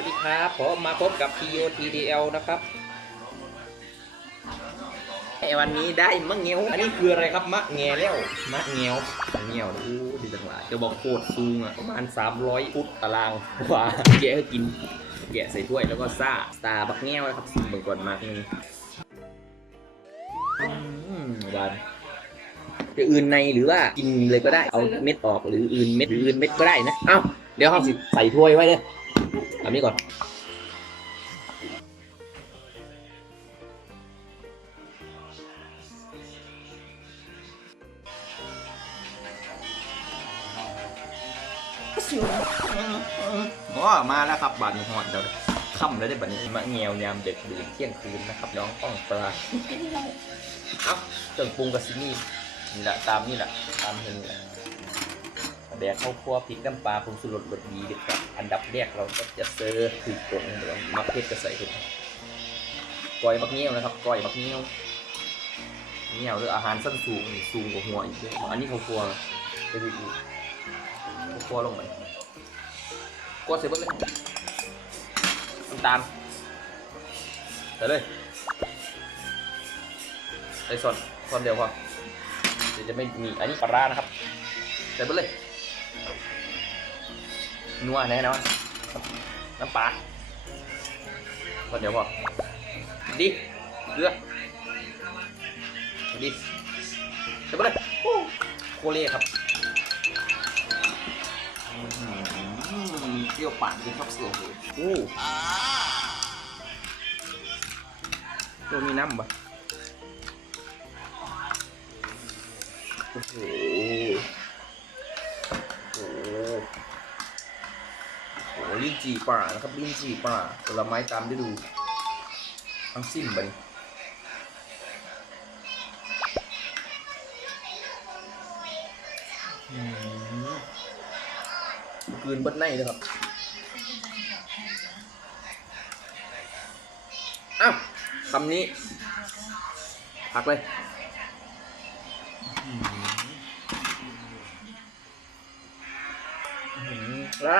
วัสดีครับผมมาพบกับ POTDL นะครับไอ้วันนี้ได้มะเงียวอันนี้คืออะไรครับมะแงแล้วมะเงียวมะเงียวอู้ดีจังหวะจะบอกโคตรสูงอะประมาณ 300ฟุตตารางกว่าแกะให้กินแกะใส่ถ้วยแล้วก็ซ่าสตาร์บักแง้วนะครับซิมเบิ่งก่อนมากนึงหวานจะอื่นในหรือว่ากินเลยก็ได้เอาเม็ดออกหรืออื่นเม็ดหรืออื่นเม็ดก็ได้นะเอ้าเดี๋ยวเขาสิใส่ถ้วยไว้เลย ทำนี้ก่อน อ๋อมาแล้วครับบานหอดเดี๋ยวค่ำแล้วได้บัดนี้มะเงียวยามเด็กดื่นเที่ยงคืนนะครับน้องป้องปลาเอ้าเครื่องปรุงกับซินี่นี่แหละตามนี่แหละตามนี้แหละ แดกข้าวคั่วพริกน้ำปลาผงสุรสรสดีเด็ดครับอันดับแรกเราก็จะเซอร์คือผงเดี๋ยวมักเพชรก็ใส่ขึ้นก้อยมักเงี้ยวนะครับก้อยมักเงี้ยวเงี้ยวหรืออาหารสั้นสูงสูงกว่าหัวอีกเลยอันนี้ข้าวคั่วจะดูดูข้าวคั่วลงไปกดเสร็จปุ๊บเลยน้ำตาลใส่เลยใส่ส่วนส่วนเดียวพอเดี๋ยวจะไม่มีอันนี้ปลาร้านะครับใส่ปุ๊บเลย นัวแน่นอนน้ำปลาส่วนเดี๋ยวพอดีเกลือดีใส่ปุ๊บเลยโอ้โคเล่ครับเปรี้ยวปานกินชอบสือเลยโอ้ตัวมีน้ำปะโอ้โหโอ้โหโอ้โหลิ้น จี่ป่านะครับลิ้นจี่ป่าผลไม้ตามฤดูทั้งสิ้นบัดนอืมกลืนเบัดในเลยครับ อ้าวคำนี้ พักเลย และ